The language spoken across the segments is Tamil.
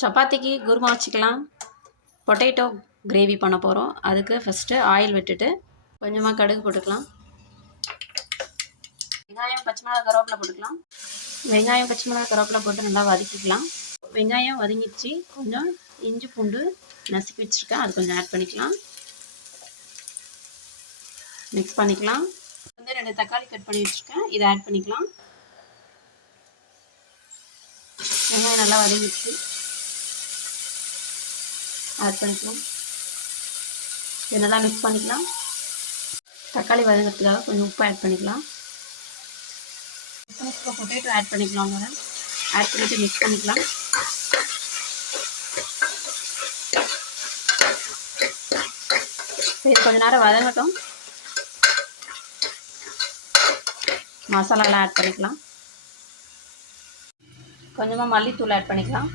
சப்பாத்திக்கு குருமா வச்சுக்கலாம். பொட்டேட்டோ கிரேவி பண்ண போகிறோம். அதுக்கு ஃபஸ்ட்டு ஆயில் விட்டுட்டு கொஞ்சமாக கடுகு போட்டுக்கலாம். வெங்காயம் பச்சை மிளகா கருவேப்பிலை போட்டுக்கலாம். வெங்காயம் பச்சை மிளகா கருவேப்பிலை போட்டு நல்லா வதக்கிக்கலாம். வெங்காயம் வதங்கிடுச்சு. கொஞ்சம் இஞ்சி பூண்டு நசுக்கி வச்சுருக்கேன், அது கொஞ்சம் ஆட் பண்ணிக்கலாம். மிக்ஸ் பண்ணிக்கலாம். வந்து 2 தக்காளி கட் பண்ணி வச்சுருக்கேன், இதை ஆட் பண்ணிக்கலாம். வெங்காயம் நல்லா வதங்கிடுச்சு, ஆட் பண்ணிக்கலாம். இதை நல்லா மிக்ஸ் பண்ணிக்கலாம். தக்காளி வதங்கிறதுக்காக கொஞ்சம் உப்பு ஆட் பண்ணிக்கலாம். இப்போ பொட்டேட்டோ ஆட் பண்ணிக்கலாம். ஆட் பண்ணிவிட்டு மிக்ஸ் பண்ணிக்கலாம். இது கொஞ்ச நேரம் வதங்கட்டும். மசாலாலாம் ஆட் பண்ணிக்கலாம். கொஞ்சமாக மல்லித்தூள் ஆட் பண்ணிக்கலாம்.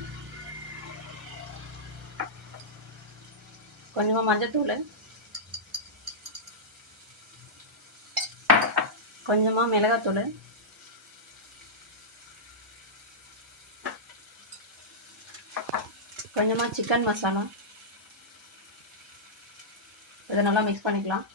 கொஞ்சமாக மஞ்சத்தூள், கொஞ்சமாக மிளகாத்தூள், கொஞ்சமாக சிக்கன் மசாலா. இதை நல்லா மிக்ஸ் பண்ணிக்கலாம்.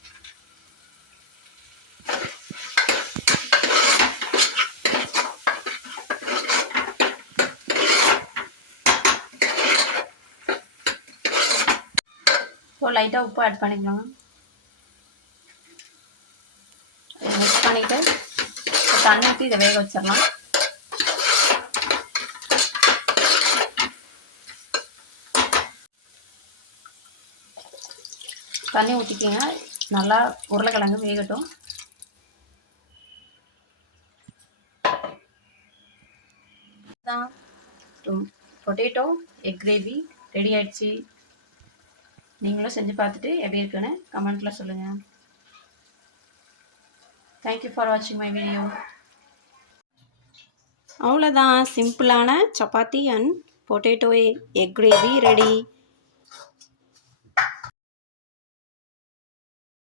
இப்போ லைட்டாக உப்பு ஆட் பண்ணிக்கலாம். மிக்ஸ் பண்ணிவிட்டு தண்ணி ஊற்றி இதை வேக வச்சிடலாம். தண்ணி ஊற்றிக்கிங்க, நல்லா உருளைக்கிழங்கு வேகட்டும். தான் பொட்டேட்டோ எக் கிரேவி ரெடி ஆயிடுச்சு. நீங்களும் செஞ்சு பார்த்துட்டு எப்படி இருக்குன்னு கமெண்ட்டில் சொல்லுங்கள். தேங்க்யூ ஃபார் வாட்சிங் மை வீடியோ. அவ்வளோதான், சிம்பிளான chapati and potato egg gravy ready.